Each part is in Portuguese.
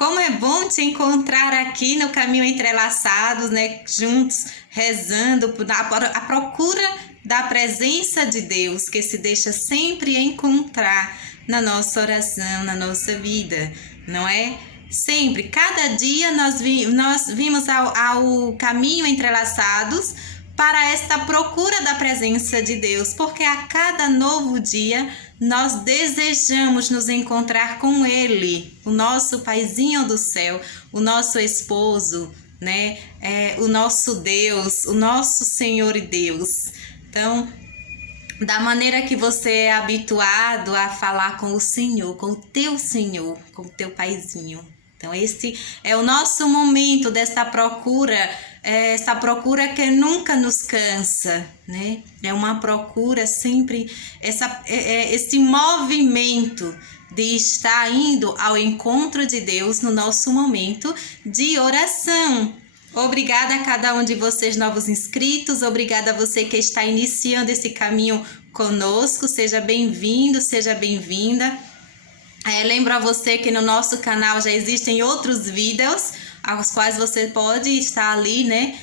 Como é bom te encontrar aqui no Caminho Entrelaçados, né? Juntos, rezando à procura da presença de Deus, que se deixa sempre encontrar na nossa oração, na nossa vida, não é? Sempre, cada dia nós vimos ao Caminho Entrelaçados para esta procura da presença de Deus, porque a cada novo dia nós desejamos nos encontrar com Ele, o nosso Paizinho do céu, o nosso esposo, né? O nosso Deus, o nosso Senhor e Deus. Então, da maneira que você é habituado a falar com o Senhor, com o teu Paizinho. Então, este é o nosso momento desta procura, essa procura que nunca nos cansa, né? É uma procura sempre, esse movimento de estar indo ao encontro de Deus no nosso momento de oração. Obrigada a cada um de vocês novos inscritos, obrigada a você que está iniciando esse caminho conosco, seja bem-vindo, seja bem-vinda. Lembro a você que no nosso canal já existem outros vídeos, aos quais você pode estar ali, né,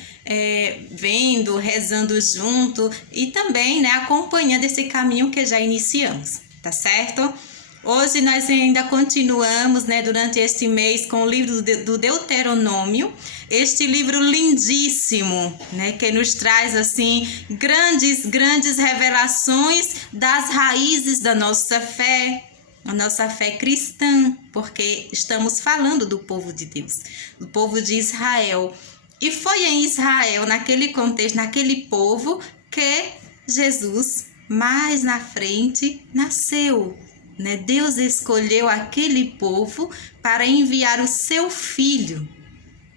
vendo, rezando junto e também, né, acompanhando esse caminho que já iniciamos, tá certo? Hoje nós ainda continuamos, né, durante este mês com o livro do Deuteronômio, este livro lindíssimo, né, que nos traz assim grandes revelações das raízes da nossa fé, a nossa fé cristã, porque estamos falando do povo de Deus, do povo de Israel. E foi em Israel, naquele contexto, naquele povo, que Jesus, mais na frente, nasceu, né? Deus escolheu aquele povo para enviar o seu filho.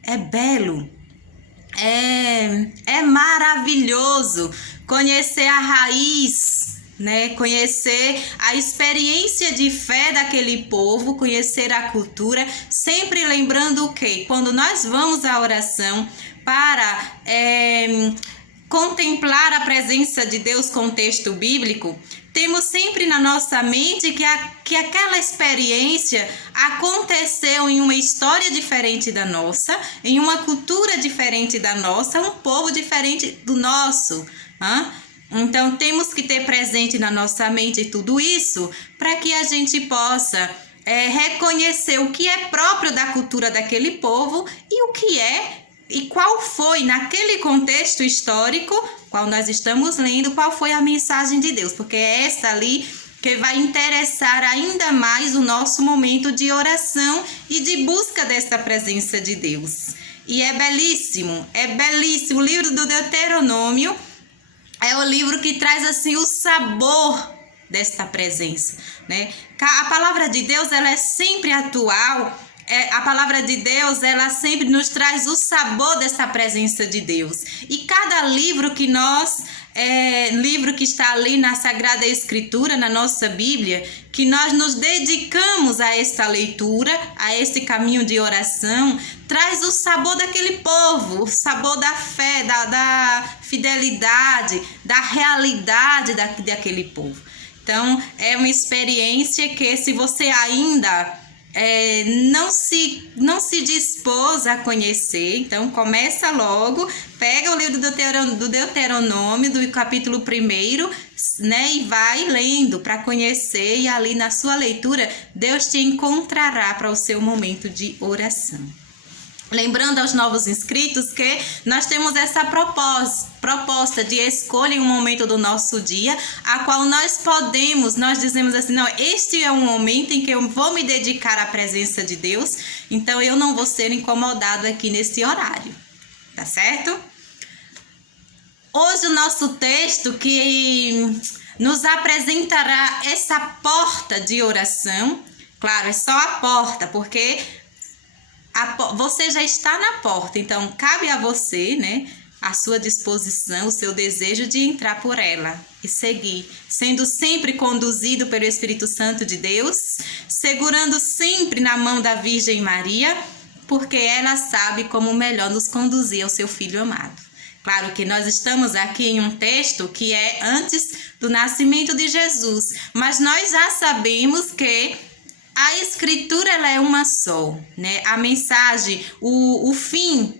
É belo, é maravilhoso conhecer a raiz, né? Conhecer a experiência de fé daquele povo, conhecer a cultura, sempre lembrando o quê? Quando nós vamos à oração para contemplar a presença de Deus com o texto bíblico, temos sempre na nossa mente que aquela experiência aconteceu em uma história diferente da nossa, em uma cultura diferente da nossa, um povo diferente do nosso. Então, temos que ter presente na nossa mente tudo isso para que a gente possa reconhecer o que é próprio da cultura daquele povo e o que é e qual foi, naquele contexto histórico, qual nós estamos lendo, qual foi a mensagem de Deus, porque é essa ali que vai interessar ainda mais o nosso momento de oração e de busca desta presença de Deus. E é belíssimo. O livro do Deuteronômio é o livro que traz assim o sabor desta presença, né? A palavra de Deus, ela é sempre atual. A palavra de Deus, ela sempre nos traz o sabor dessa presença de Deus. E cada livro que livro que está ali na Sagrada Escritura, na nossa Bíblia, que nós nos dedicamos a esta leitura, a esse caminho de oração, traz o sabor daquele povo, o sabor da fé, da fidelidade, da realidade daquele povo. Então, é uma experiência que, se você ainda não se dispôs a conhecer, então começa logo, pega o livro do Deuteronômio, do capítulo 1, né, e vai lendo para conhecer, e ali na sua leitura Deus te encontrará para o seu momento de oração. Lembrando aos novos inscritos que nós temos essa proposta de escolha em um momento do nosso dia, a qual nós dizemos assim, não, este é um momento em que eu vou me dedicar à presença de Deus, então eu não vou ser incomodado aqui nesse horário, tá certo? Hoje o nosso texto que nos apresentará essa porta de oração, claro, é só a porta, porque você já está na porta, então cabe a você, né, a sua disposição, o seu desejo de entrar por ela e seguir, sendo sempre conduzido pelo Espírito Santo de Deus, segurando sempre na mão da Virgem Maria, porque ela sabe como melhor nos conduzir ao seu Filho amado. Claro que nós estamos aqui em um texto que é antes do nascimento de Jesus, mas nós já sabemos que A escritura ela é uma só, né? A mensagem, o fim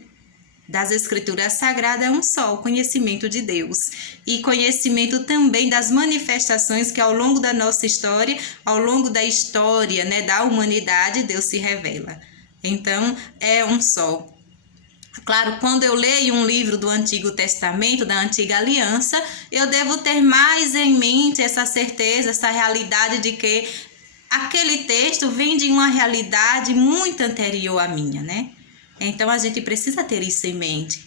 das escrituras sagradas é um só, o conhecimento de Deus. E conhecimento também das manifestações que ao longo da nossa história, ao longo da história, né, da humanidade, Deus se revela. Então, é um só. Claro, quando eu leio um livro do Antigo Testamento, da Antiga Aliança, eu devo ter mais em mente essa certeza, essa realidade de que aquele texto vem de uma realidade muito anterior à minha, né? Então, a gente precisa ter isso em mente.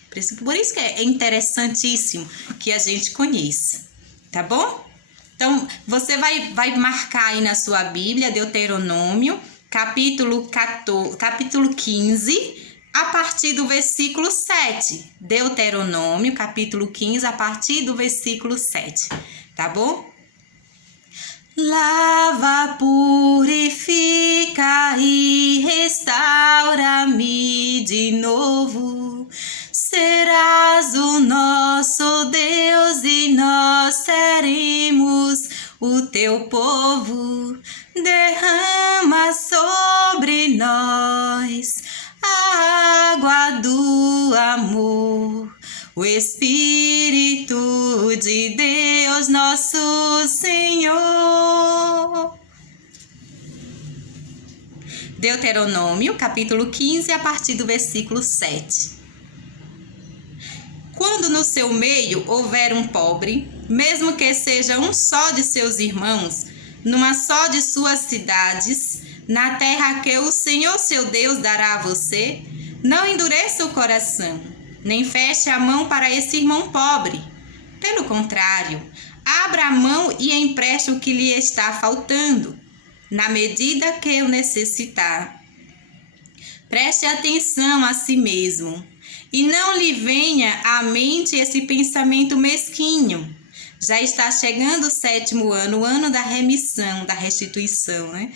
Por isso que é interessantíssimo que a gente conheça, tá bom? Então, você vai marcar aí na sua Bíblia, Deuteronômio, capítulo 15, a partir do versículo 7. Deuteronômio, capítulo 15, a partir do versículo 7, tá bom? Lava, purifica e restaura-me de novo. Serás o nosso Deus e nós seremos o teu povo. Derrama sobre nós a água do amor. O Espírito de Deus, nosso Senhor. Deuteronômio, capítulo 15, a partir do versículo 7. Quando no seu meio houver um pobre, mesmo que seja um só de seus irmãos, numa só de suas cidades, na terra que o Senhor seu Deus dará a você, não endureça o coração, nem feche a mão para esse irmão pobre. Pelo contrário, abra a mão e empreste o que lhe está faltando, na medida que o necessitar. Preste atenção a si mesmo, e não lhe venha à mente esse pensamento mesquinho. Já está chegando o 7º ano, o ano da remissão, da restituição, né?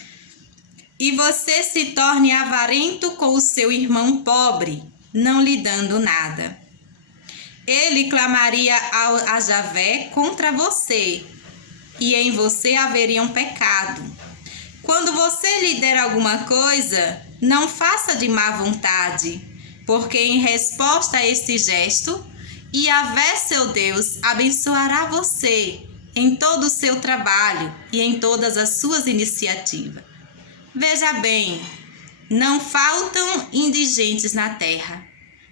E você se torne avarento com o seu irmão pobre, não lhe dando nada. Ele clamaria a Javé contra você, e em você haveria um pecado. Quando você lhe der alguma coisa, não faça de má vontade, porque em resposta a este gesto, Yahvé seu Deus abençoará você em todo o seu trabalho e em todas as suas iniciativas. Veja bem, não faltam indigentes na terra.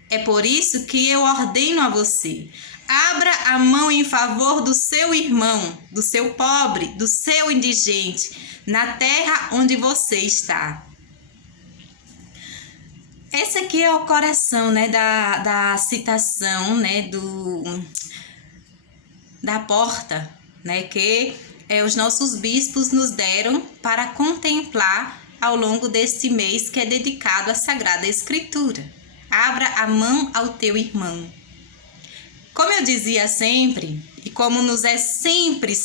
É por isso que eu ordeno a você: abra a mão em favor do seu irmão, do seu pobre, do seu indigente, na terra onde você está. Esse aqui é o coração, né, da citação, né, da porta, né, que os nossos bispos nos deram para contemplar ao longo deste mês que é dedicado à Sagrada Escritura. Abra a mão ao teu irmão. Como eu dizia sempre, e como nos é sempre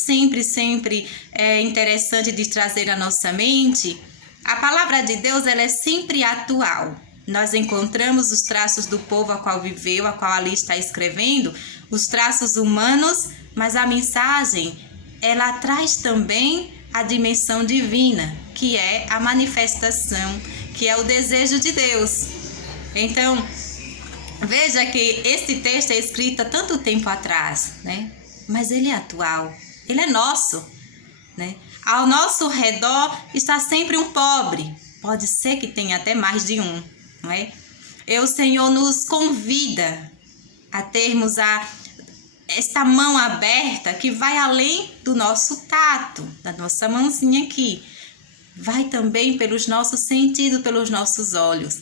interessante de trazer à nossa mente, a palavra de Deus ela é sempre atual. Nós encontramos os traços do povo a qual viveu, a qual ali está escrevendo, os traços humanos, mas a mensagem ela traz também a dimensão divina, que é a manifestação, que é o desejo de Deus. Então, veja que esse texto é escrito há tanto tempo atrás, né? Mas ele é atual, ele é nosso, né? Ao nosso redor está sempre um pobre, pode ser que tenha até mais de um, não é? E o Senhor nos convida a termos esta mão aberta que vai além do nosso tato, da nossa mãozinha aqui. Vai também pelos nossos sentidos, pelos nossos olhos.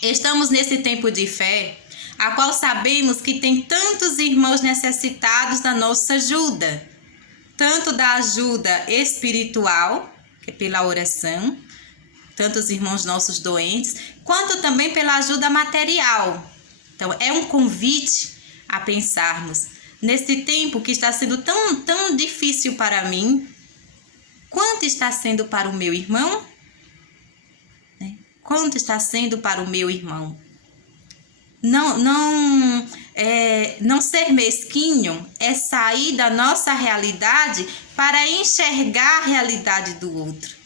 Estamos nesse tempo de fé, a qual sabemos que tem tantos irmãos necessitados da nossa ajuda, tanto da ajuda espiritual, que é pela oração, tantos irmãos nossos doentes, quanto também pela ajuda material. Então, é um convite a pensarmos, nesse tempo que está sendo tão difícil para mim, quanto está sendo para o meu irmão? Quanto está sendo para o meu irmão? Não ser mesquinho é sair da nossa realidade para enxergar a realidade do outro.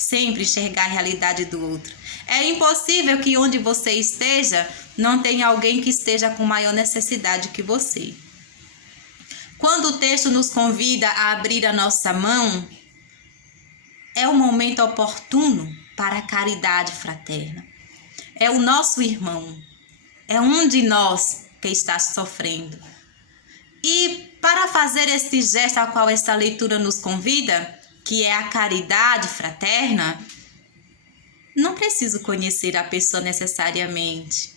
sempre enxergar a realidade do outro. É impossível que onde você esteja não tenha alguém que esteja com maior necessidade que você. Quando o texto nos convida a abrir a nossa mão, é o momento oportuno para a caridade fraterna. É o nosso irmão, é um de nós que está sofrendo. E para fazer este gesto ao qual esta leitura nos convida, que é a caridade fraterna, não preciso conhecer a pessoa necessariamente.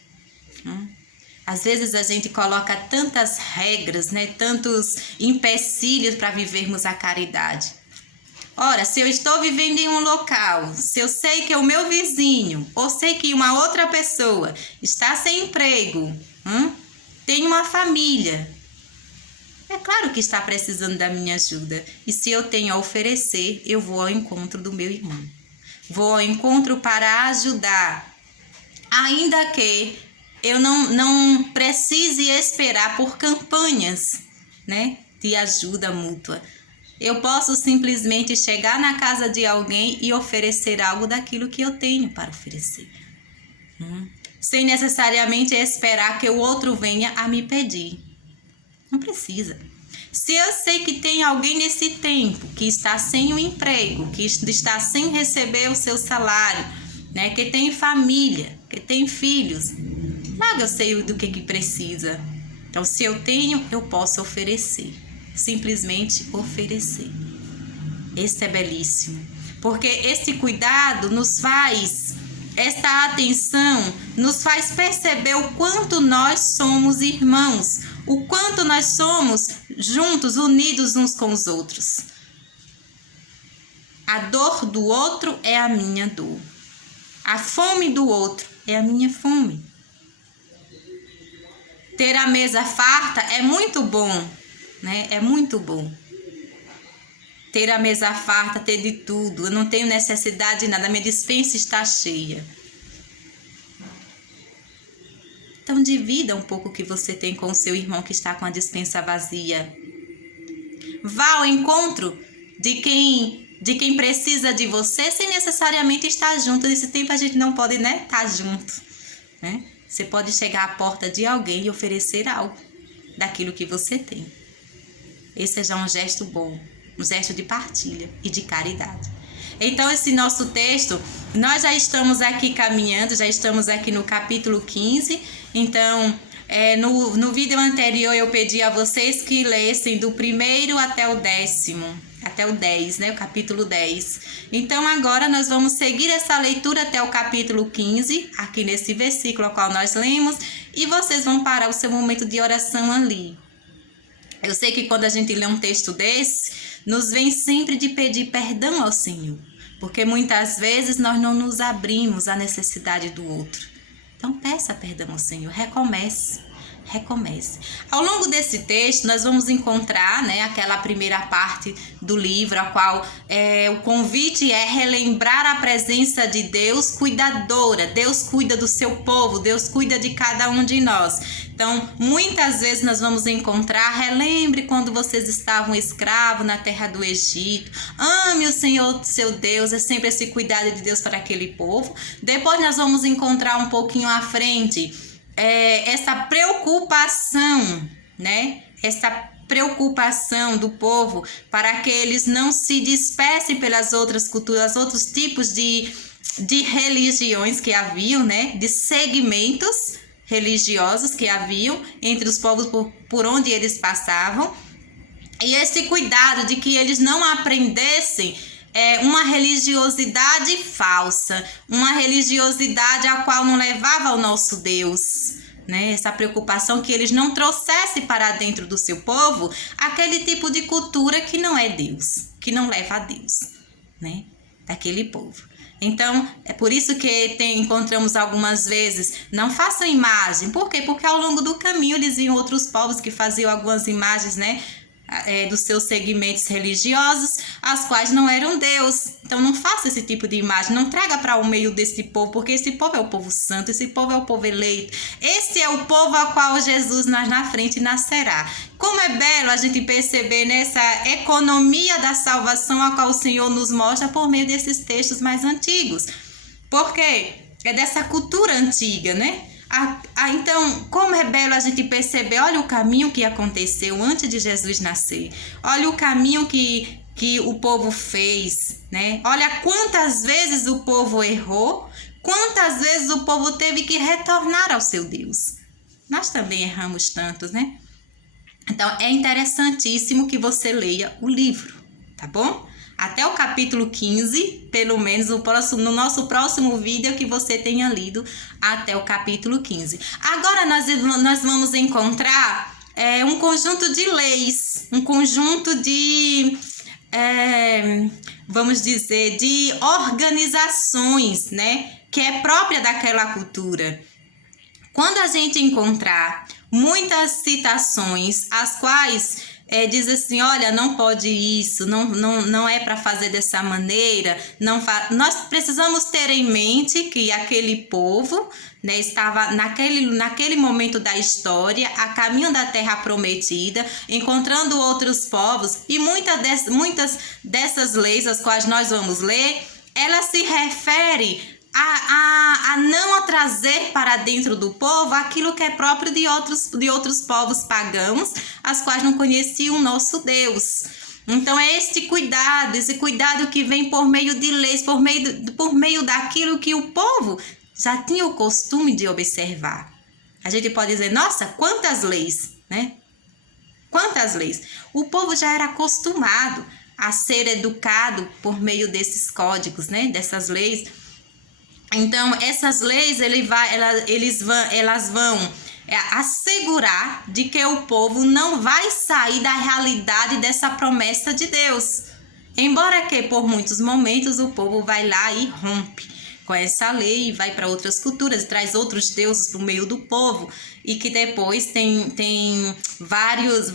Às vezes a gente coloca tantas regras, né, tantos empecilhos para vivermos a caridade. Ora, se eu estou vivendo em um local, se eu sei que o meu vizinho, ou sei que uma outra pessoa está sem emprego, tem uma família, é claro que está precisando da minha ajuda. E se eu tenho a oferecer, eu vou ao encontro do meu irmão. Vou ao encontro para ajudar, ainda que eu não precise esperar por campanhas, né, de ajuda mútua. Eu posso simplesmente chegar na casa de alguém e oferecer algo daquilo que eu tenho para oferecer. Sem necessariamente esperar que o outro venha a me pedir. Não precisa. Se eu sei que tem alguém nesse tempo que está sem um emprego, que está sem receber o seu salário, né, que tem família, que tem filhos, logo eu sei do que precisa. Então, se eu tenho, eu posso oferecer. Simplesmente oferecer. Esse é belíssimo, porque esse cuidado nos faz, esta atenção nos faz perceber o quanto nós somos irmãos, o quanto nós somos juntos, unidos uns com os outros. A dor do outro é a minha dor. A fome do outro é a minha fome. Ter a mesa farta é muito bom, né? É muito bom. Ter a mesa farta, ter de tudo. Eu não tenho necessidade de nada, minha despensa está cheia. Então, divida um pouco o que você tem com o seu irmão que está com a despensa vazia. Vá ao encontro de quem precisa de você, sem necessariamente estar junto. Nesse tempo a gente não pode, né, estar junto, né? Você pode chegar à porta de alguém e oferecer algo daquilo que você tem. Esse é já um gesto bom, um gesto de partilha e de caridade. Então, esse nosso texto, nós já estamos aqui caminhando, já estamos aqui no capítulo 15. Então, no vídeo anterior eu pedi a vocês que lessem do 1º até o 10º, até o 10, né? O capítulo 10. Então, agora nós vamos seguir essa leitura até o capítulo 15, aqui nesse versículo ao qual nós lemos, e vocês vão parar o seu momento de oração ali. Eu sei que quando a gente lê um texto desse, nos vem sempre de pedir perdão ao Senhor, porque muitas vezes nós não nos abrimos à necessidade do outro. Então, peça perdão ao Senhor, recomece. Ao longo desse texto, nós vamos encontrar, né, aquela primeira parte do livro, a qual o convite é relembrar a presença de Deus cuidadora. Deus cuida do seu povo, Deus cuida de cada um de nós. Então, muitas vezes nós vamos encontrar, relembre quando vocês estavam escravos na terra do Egito. Ame o Senhor, seu Deus, é sempre esse cuidado de Deus para aquele povo. Depois nós vamos encontrar um pouquinho à frente, essa preocupação, né? Essa preocupação do povo para que eles não se dispersem pelas outras culturas, outros tipos de religiões que haviam, né? De segmentos religiosos que haviam entre os povos por onde eles passavam. E esse cuidado de que eles não aprendessem uma religiosidade falsa, uma religiosidade a qual não levava ao nosso Deus, né? Essa preocupação que eles não trouxessem para dentro do seu povo aquele tipo de cultura que não é Deus, que não leva a Deus, né? Daquele povo. Então, é por isso que encontramos algumas vezes, não façam imagem. Por quê? Porque ao longo do caminho eles viam outros povos que faziam algumas imagens, né? dos seus segmentos religiosos, as quais não eram Deus. Então não faça esse tipo de imagem, não traga para o meio desse povo, porque esse povo é o povo santo, esse povo é o povo eleito, esse é o povo a qual Jesus na frente nascerá. Como é belo a gente perceber nessa economia da salvação a qual o Senhor nos mostra por meio desses textos mais antigos. Porque é dessa cultura antiga, né? Então, como é belo a gente perceber, olha o caminho que aconteceu antes de Jesus nascer, olha o caminho que o povo fez, né? Olha quantas vezes o povo errou, quantas vezes o povo teve que retornar ao seu Deus. Nós também erramos tantos, né? Então, é interessantíssimo que você leia o livro, tá bom? Até o capítulo 15, pelo menos no nosso próximo vídeo, que você tenha lido até o capítulo 15. Agora nós vamos encontrar um conjunto de leis, um conjunto de, vamos dizer, de organizações, né, que é própria daquela cultura. Quando a gente encontrar muitas citações, as quais diz assim, olha, não pode isso, não é para fazer dessa maneira, nós precisamos ter em mente que aquele povo, né, estava naquele momento da história, a caminho da terra prometida, encontrando outros povos, e muitas dessas leis, as quais nós vamos ler, ela se refere a não trazer para dentro do povo aquilo que é próprio de outros povos pagãos, as quais não conheciam o nosso Deus. Então é esse cuidado que vem por meio de leis, por meio daquilo que o povo já tinha o costume de observar. A gente pode dizer, nossa, quantas leis, né? Quantas leis? O povo já era acostumado a ser educado por meio desses códigos, né? Dessas leis. Então, essas leis elas vão assegurar de que o povo não vai sair da realidade dessa promessa de Deus. Embora que por muitos momentos o povo vai lá e rompe com essa lei, vai para outras culturas, traz outros deuses para o meio do povo, e que depois tem várias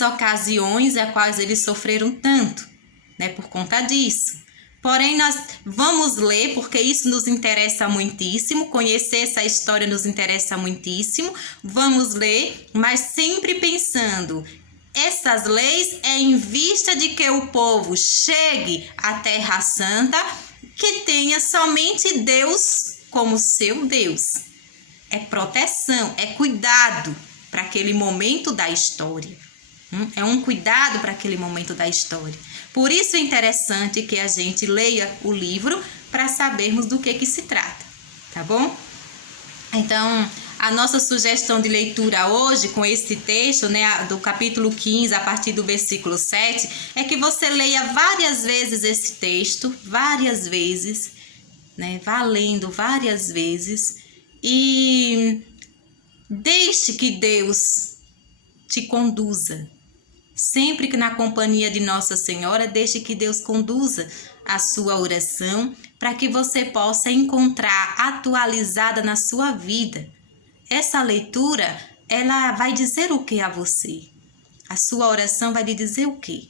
ocasiões as quais eles sofreram tanto, né, por conta disso. Porém, nós vamos ler, porque isso nos interessa muitíssimo, conhecer essa história nos interessa muitíssimo. Vamos ler, mas sempre pensando, essas leis é em vista de que o povo chegue à Terra Santa, que tenha somente Deus como seu Deus. É proteção, é cuidado para aquele momento da história. É um cuidado para aquele momento da história. Por isso é interessante que a gente leia o livro para sabermos do que se trata, tá bom? Então, a nossa sugestão de leitura hoje com esse texto, né, do capítulo 15, a partir do versículo 7, é que você leia várias vezes esse texto, várias vezes, né, vá lendo várias vezes, e deixe que Deus te conduza. Sempre que na companhia de Nossa Senhora, deixe que Deus conduza a sua oração para que você possa encontrar atualizada na sua vida. Essa leitura, ela vai dizer o que a você? A sua oração vai lhe dizer o quê?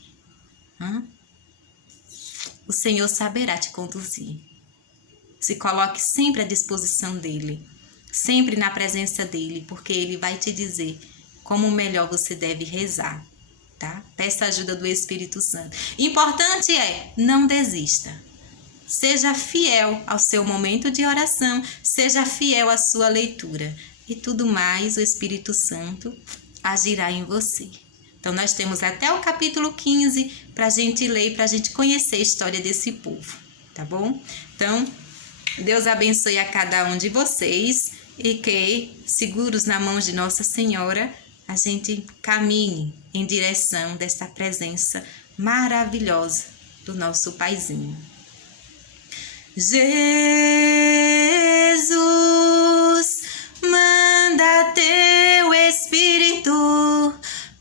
O Senhor saberá te conduzir. Se coloque sempre à disposição dEle, sempre na presença dEle, porque Ele vai te dizer como melhor você deve rezar. Tá? Peça a ajuda do Espírito Santo. Importante é, não desista. Seja fiel ao seu momento de oração, seja fiel à sua leitura. E tudo mais, o Espírito Santo agirá em você. Então, nós temos até o capítulo 15 para a gente ler e para a gente conhecer a história desse povo. Tá bom? Então, Deus abençoe a cada um de vocês e que, seguros na mão de Nossa Senhora, a gente caminhe em direção desta presença maravilhosa do nosso Paizinho. Jesus, manda teu Espírito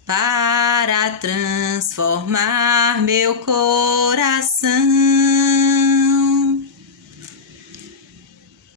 para transformar meu coração.